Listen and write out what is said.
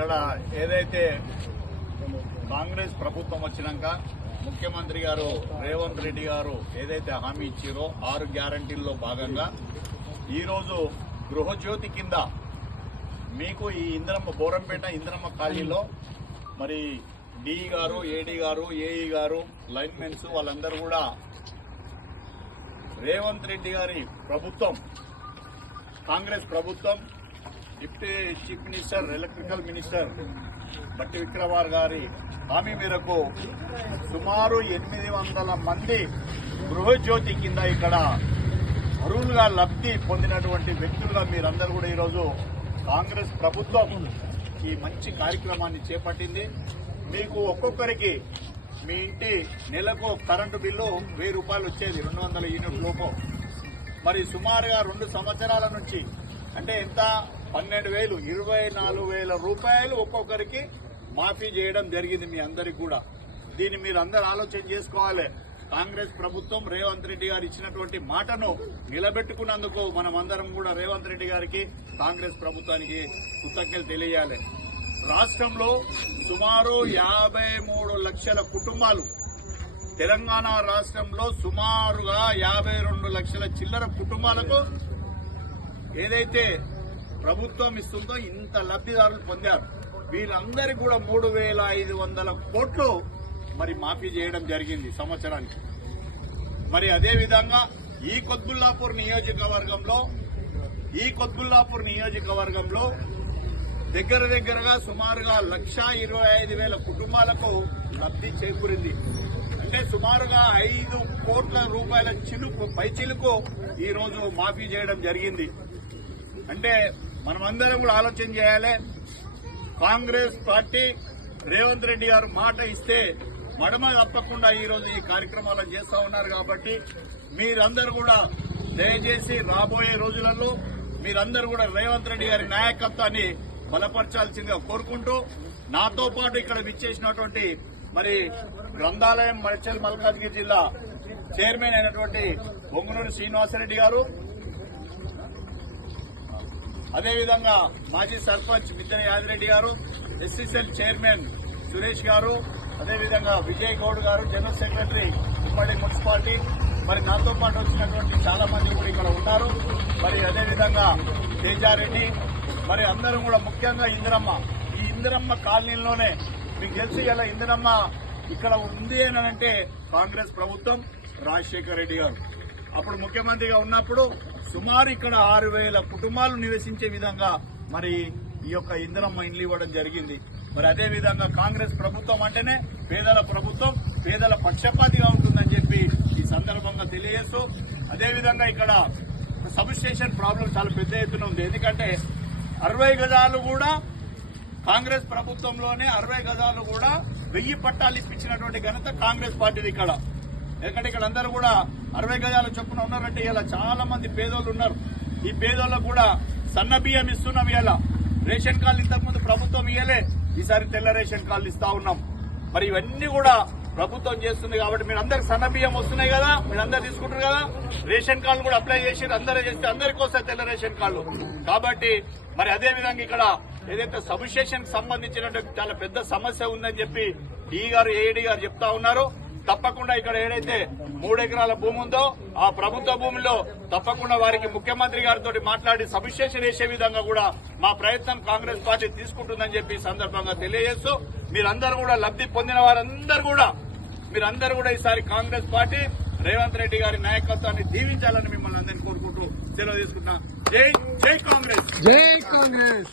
ఇక్కడ ఏదైతే కాంగ్రెస్ ప్రభుత్వం వచ్చినాక ముఖ్యమంత్రి గారు రేవంత్ రెడ్డి గారు ఏదైతే హామీ ఇచ్చారో 6 గ్యారంటీల్లో భాగంగా ఈరోజు గృహజ్యోతి కింద మీకు ఈ ఇంద్రమ్మ బోరంపేట ఇంద్రమ్మ కాలనీలో మరి డిఈ గారు, ఏడీ గారు, ఏఈ గారు, లైన్మెన్స్ వాళ్ళందరూ కూడా రేవంత్ రెడ్డి గారి ప్రభుత్వం, కాంగ్రెస్ ప్రభుత్వం, deputy chief minister, electrical minister బట్టి విక్రమార్ గారి హామీ మేరకు సుమారు 800 మంది గృహజ్యోతి కింద ఇక్కడ అర్హులుగా లబ్ధి పొందినటువంటి వ్యక్తులుగా మీరందరూ కూడా ఈరోజు కాంగ్రెస్ ప్రభుత్వం ఈ మంచి కార్యక్రమాన్ని చేపట్టింది. మీకు ఒక్కొక్కరికి మీ ఇంటి నెలకు కరెంటు బిల్లు 1000 రూపాయలు వచ్చేది, 200 యూనిట్ లోపు. మరి సుమారుగా 2 సంవత్సరాల నుంచి అంటే ఎంత 12,000, 24,000 రూపాయలు ఒక్కొక్కరికి మాఫీ చేయడం జరిగింది మీ అందరికి కూడా. దీన్ని మీరు అందరు ఆలోచన చేసుకోవాలి. కాంగ్రెస్ ప్రభుత్వం రేవంత్ రెడ్డి గారు ఇచ్చినటువంటి మాటను నిలబెట్టుకున్నందుకు మనం అందరం కూడా రేవంత్ రెడ్డి గారికి, కాంగ్రెస్ ప్రభుత్వానికి కృతజ్ఞతలు తెలియాలి. రాష్ట్రంలో సుమారు 53 లక్షల కుటుంబాలు, తెలంగాణ రాష్ట్రంలో సుమారుగా 52 లక్షల చిల్లర కుటుంబాలకు ఏదైతే ప్రభుత్వం ఇస్తుందో ఇంత లబ్ధిదారులు పొందారు. వీళ్ళందరికీ కూడా 3,500 కోట్లు మరి మాఫీ చేయడం జరిగింది సంవత్సరానికి. మరి అదేవిధంగా ఈ కొత్బుల్లాపూర్ నియోజకవర్గంలో దగ్గరగా సుమారుగా 1,25,000 కుటుంబాలకు లబ్ధి చేకూరింది. అంటే సుమారుగా 5 కోట్ల రూపాయల పైచిలుకు ఈ రోజు మాఫీ చేయడం జరిగింది. అంటే మనమందరం కూడా ఆలోచన చేయాలి. కాంగ్రెస్ పార్టీ రేవంత్ రెడ్డి గారు మాట ఇస్తే మడమ తప్పకుండా ఈ రోజు ఈ కార్యక్రమాలను చేస్తా ఉన్నారు. కాబట్టి మీరందరూ కూడా దయచేసి రాబోయే రోజులలో మీరందరూ కూడా రేవంత్ రెడ్డి గారి నాయకత్వాన్ని బలపరచాల్సిందిగా కోరుకుంటూ, నాతో పాటు ఇక్కడ విచ్చేసినటువంటి మరి గ్రంథాలయం మేడ్చల్ మల్కాజ్గిరి జిల్లా చైర్మన్ అయినటువంటి బొంగునూరి శ్రీనివాసరెడ్డి గారు, అదేవిధంగా మాజీ సర్పంచ్ మిద్దెన యాదిరెడ్డి గారు, ఎస్సీసీఎల్ చైర్మన్ సురేష్ గారు, అదేవిధంగా విజయ్ గౌడ్ గారు, జనరల్ సెక్రటరీ ఉమ్మడి మున్సిపాలిటీ, మరి నాతో పాటు వచ్చినటువంటి చాలా మంది కూడా ఇక్కడ ఉన్నారు. మరి అదేవిధంగా తేజారెడ్డి, మరి అందరూ కూడా ముఖ్యంగా ఈ ఇందిరమ్మ కాలనీలోనే మీకు తెలిసి ఇలా ఇందిరమ్మ ఇక్కడ ఉంది అని అంటే కాంగ్రెస్ ప్రభుత్వం, రాజశేఖర్ రెడ్డి గారు అప్పుడు ముఖ్యమంత్రిగా ఉన్నప్పుడు సుమారు ఇక్కడ 6,000 కుటుంబాలు నివసించే విధంగా మరి ఈ యొక్క ఇందిరమ్మ ఇండ్లు ఇవ్వడం జరిగింది. మరి అదేవిధంగా కాంగ్రెస్ ప్రభుత్వం అంటేనే పేదల ప్రభుత్వం, పేదల పక్షపాతిగా ఉంటుందని చెప్పి ఈ సందర్భంగా తెలియజేస్తూ, అదేవిధంగా ఇక్కడ సబ్ స్టేషన్ ప్రాబ్లం చాలా పెద్ద ఎత్తున ఉంది. ఎందుకంటే 60 గజాలు కూడా కాంగ్రెస్ ప్రభుత్వంలోనే 60 గజాలు కూడా 1000 పట్టాలు ఇప్పించినటువంటి ఘనత కాంగ్రెస్ పార్టీది ఇక్కడ. ఎందుకంటే ఇక్కడ అందరూ కూడా 60 గజాల చొప్పున ఉన్నారంటే ఇలా చాలా మంది పేదోళ్ళు ఉన్నారు. ఈ పేదోళ్ళకు కూడా సన్న బియ్యం ఇస్తున్నాం. ఇలా రేషన్ కార్డులు ఇంతకుముందు ప్రభుత్వం ఇయ్యలే, ఈసారి తెల్ల రేషన్ కార్డులు ఇస్తా ఉన్నాం. మరి ఇవన్నీ కూడా ప్రభుత్వం చేస్తుంది. కాబట్టి మీరు అందరికి సన్న బియ్యం వస్తున్నాయి కదా, మీరు అందరు తీసుకుంటారు కదా, రేషన్ కార్డులు కూడా అప్లై చేసి అందరూ చేస్తే అందరికీ వస్తాయి తెల్ల రేషన్ కార్డులు. కాబట్టి మరి అదేవిధంగా ఇక్కడ ఏదైతే సబ్ స్టేషన్ సంబంధించినటువంటి చాలా పెద్ద సమస్య ఉందని చెప్పి డి గారు, ఏడీ గారు చెప్తా ఉన్నారు. తప్పకుండా ఇక్కడ ఏదైతే 3 ఎకరాల భూమి ఉందో ఆ ప్రభుత్వ భూమిలో తప్పకుండా వారికి ముఖ్యమంత్రి గారితో మాట్లాడి సబ్ స్టేషన్ వేసే విధంగా కూడా మా ప్రయత్నం కాంగ్రెస్ పార్టీ తీసుకుంటుందని చెప్పి సందర్భంగా తెలియజేస్తూ, మీరందరూ కూడా లబ్ధి పొందిన వారందరూ కూడా ఈసారి కాంగ్రెస్ పార్టీ రేవంత్ రెడ్డి గారి నాయకత్వాన్ని దీవించాలని మిమ్మల్ని అందరినీ కోరుకుంటూ సెలవు తీసుకుంటున్నా. జై కాంగ్రెస్.